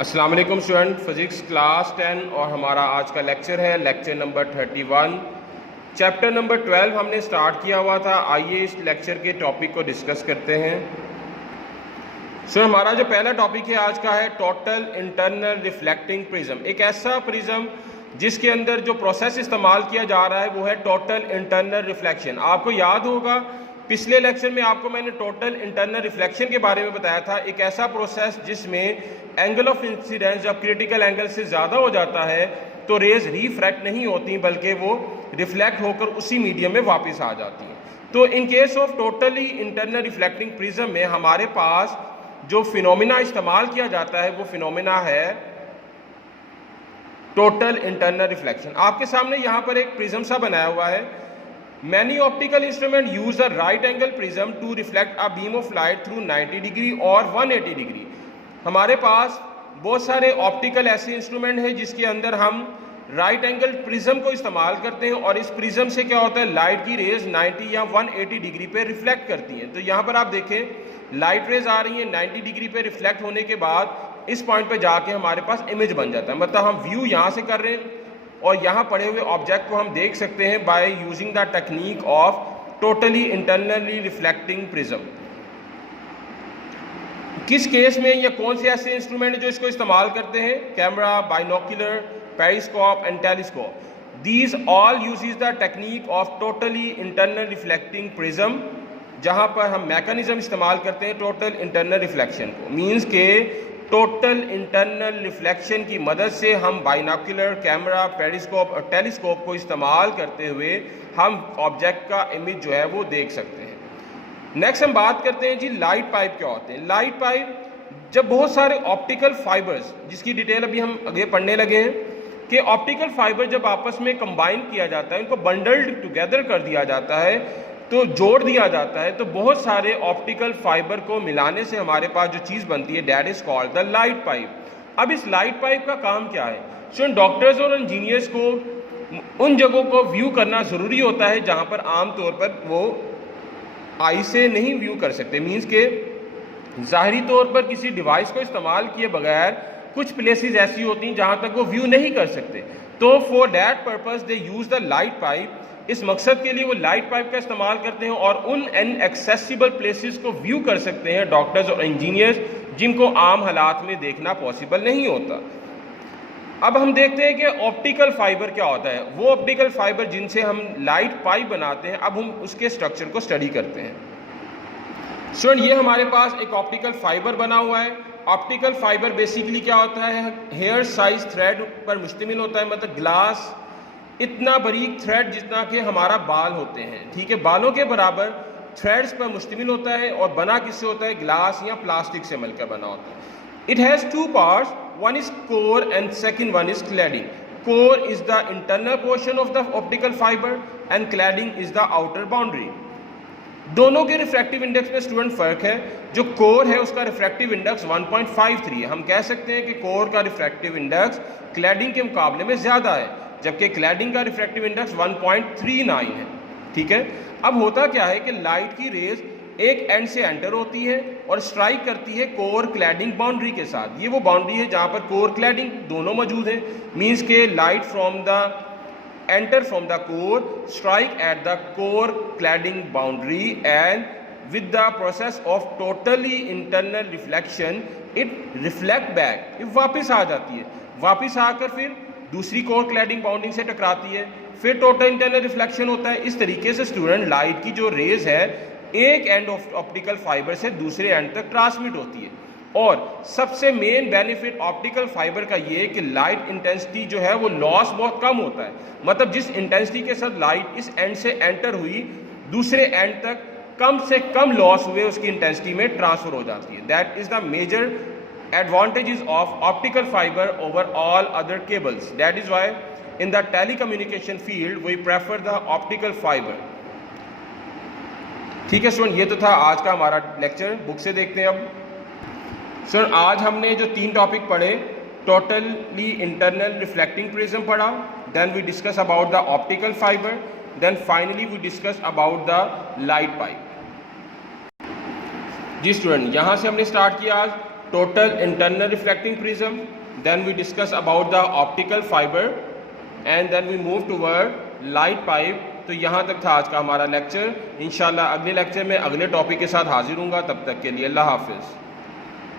अस्सलाम वालेकुम student, physics class 10 और हमारा आज का लेक्चर है लेक्चर नंबर 31। चैप्टर नंबर 12 हमने स्टार्ट किया हुआ था। आइए इस लेक्चर के टॉपिक को डिस्कस करते हैं। हमारा जो पहला टॉपिक है आज का है टोटल इंटरनल रिफ्लेक्टिंग प्रिज्म। एक ऐसा प्रिज्म जिसके अंदर जो प्रोसेस इस्तेमाल किया जा रहा है वो है टोटल इंटरनल रिफ्लेक्शन। आपको याद होगा पिछले लेक्चर में आपको मैंने टोटल इंटरनल रिफ्लेक्शन के बारे में बताया था। एक ऐसा प्रोसेस जिसमें एंगल ऑफ इंसिडेंस जब क्रिटिकल एंगल से ज़्यादा हो जाता है तो रेज रिफ्रैक्ट नहीं होती बल्कि वो रिफ्लेक्ट होकर उसी मीडियम में वापस आ जाती हैं। तो in case of totally internal reflecting prism में हमारे पास जो फिनोमिना इस्तेमाल किया जाता है वो फिनोमिना है टोटल इंटरनल रिफ्लेक्शन। आपके सामने यहाँ पर एक प्रिज्म सा बनाया हुआ है। Many optical instruments use a right angle prism to reflect a beam of light through 90 degree और 180 डिग्री। हमारे पास बहुत सारे ऑप्टिकल ऐसे इंस्ट्रूमेंट हैं जिसके अंदर हम राइट एंगल प्रिज्म को इस्तेमाल करते हैं और इस प्रिज्म से क्या होता है, लाइट की रेज 90 या 180 डिग्री पे रिफ्लेक्ट करती हैं। तो यहाँ पर आप देखें लाइट रेज आ रही है 90 डिग्री पे रिफ्लेक्ट होने के बाद इस पॉइंट पे जाके हमारे पास इमेज बन जाता है। मतलब हम व्यू यहाँ से कर रहे हैं और यहाँ पड़े हुए ऑब्जेक्ट को हम देख सकते हैं by using the technique of totally internally reflecting prism. किस केस में या कौन से ऐसे इंस्ट्रूमेंट जो इसको इस्तेमाल करते हैं, camera, binocular, periscope and telescope. These all uses the technique of totally internal reflecting prism, जहाँ पर हम मैकेनिज्म इस्तेमाल करते हैं टोटल इंटरनल रिफ्लेक्शन को। मीन्स के टोटल इंटरनल रिफ्लेक्शन की मदद से हम बाइनोकुलर, कैमरा, पेरिस्कोप और टेलीस्कोप को इस्तेमाल करते हुए हम ऑब्जेक्ट का इमेज जो है वो देख सकते हैं। नेक्स्ट हम बात करते हैं जी लाइट पाइप क्या होते हैं। लाइट पाइप जब बहुत सारे ऑप्टिकल फाइबर्स, जिसकी डिटेल अभी हम आगे पढ़ने लगे हैं कि ऑप्टिकल फाइबर जब आपस में कंबाइन किया जाता है, इनको बंडल्ड टुगेदर कर दिया जाता है, तो जोड़ दिया जाता है, तो बहुत सारे ऑप्टिकल फाइबर को मिलाने से हमारे पास जो चीज़ बनती है that is called the light pipe. अब इस लाइट पाइप का काम क्या है? सो डॉक्टर्स और इंजीनियर्स को उन जगहों को व्यू करना ज़रूरी होता है जहाँ पर आमतौर पर वो आई से नहीं व्यू कर सकते। मीन्स के ज़ाहरी तौर पर किसी डिवाइस को इस्तेमाल किए बगैर कुछ प्लेसेस ऐसी होती हैं जहाँ तक वो व्यू नहीं कर सकते। तो for that purpose they use the light pipe. इस मकसद के लिए वो लाइट पाइप का इस्तेमाल करते हैं और उन इनएक्सेसिबल प्लेसेस को व्यू कर सकते हैं डॉक्टर्स और इंजीनियर्स जिनको आम हालात में देखना पॉसिबल नहीं होता। अब हम देखते हैं कि ऑप्टिकल फाइबर क्या होता है। वो ऑप्टिकल फाइबर जिनसे हम लाइट पाइप बनाते हैं, अब हम उसके स्ट्रक्चर को स्टडी करते हैं। स्टूडेंट ये हमारे पास एक ऑप्टिकल फाइबर बना हुआ है। ऑप्टिकल फाइबर बेसिकली क्या होता है, हेयर साइज थ्रेड पर मुश्तमिल होता है। मतलब ग्लास इतना बारीक थ्रेड जितना कि हमारा बाल होते हैं, ठीक है, बालों के बराबर थ्रेड्स पर मुश्तमिल होता है और बना किससे होता है, ग्लास या प्लास्टिक से मिलकर बना होता है। It has two parts, one is core and second one is cladding. Core is the internal portion of the optical fiber and cladding is the outer boundary. दोनों के रिफ्रैक्टिव इंडेक्स में student फर्क है। जो कोर है उसका refractive index 1.53 है। हम कह सकते हैं कि कोर का रिफ्रैक्टिव इंडेक्स क्लैडिंग के मुकाबले में ज़्यादा है, जबकि क्लैडिंग का रिफ्रैक्टिव इंडेक्स 1.39 है। ठीक है, अब होता क्या है कि लाइट की रेज एक एंड से एंटर होती है और स्ट्राइक करती है कोर क्लैडिंग बाउंड्री के साथ। ये वो बाउंड्री है जहाँ पर कोर क्लैडिंग दोनों मौजूद हैं। मीन्स के light from the enter from the core, strike at the core cladding boundary and with the process of totally internal reflection it reflect back, ये वापस आ जाती है। वापस आकर फिर दूसरी कोर क्लैडिंग बाउंड्री से टकराती है, फिर टोटल इंटरनल रिफ्लेक्शन होता है। इस तरीके से स्टूडेंट लाइट की जो रेज है एक एंड ऑफ ऑप्टिकल फाइबर से दूसरे एंड तक ट्रांसमिट होती है। और सबसे मेन बेनिफिट ऑप्टिकल फाइबर का ये है कि लाइट इंटेंसिटी जो है वो लॉस बहुत कम होता है। मतलब जिस इंटेंसिटी के साथ लाइट इस एंड से एंटर हुई दूसरे एंड तक कम से कम लॉस हुए उसकी इंटेंसिटी में ट्रांसफर हो जाती है। That is the major advantages of optical fiber over all other cables. That is why in the telecommunication field we prefer the optical fiber. ठीक है स्टूडेंट, ये तो था आज का हमारा लेक्चर। बुक से देखते हैं अब। सर आज हमने जो 3 टॉपिक पढ़े, टोटली इंटरनल रिफ्लेक्टिंग प्रिज्म पढ़ा, then we discuss about the optical fibre, then finally we discuss about the light pipe. जी स्टूडेंट, यहाँ से हमने स्टार्ट किया आज total internal reflecting prism, then we discuss about the optical fiber, and then we move toward light pipe. तो यहाँ तक था आज का हमारा लेक्चर। इंशाल्लाह अगले लेक्चर में अगले टॉपिक के साथ हाजिर हूँगा। तब तक के लिए अल्लाह हाफिज़।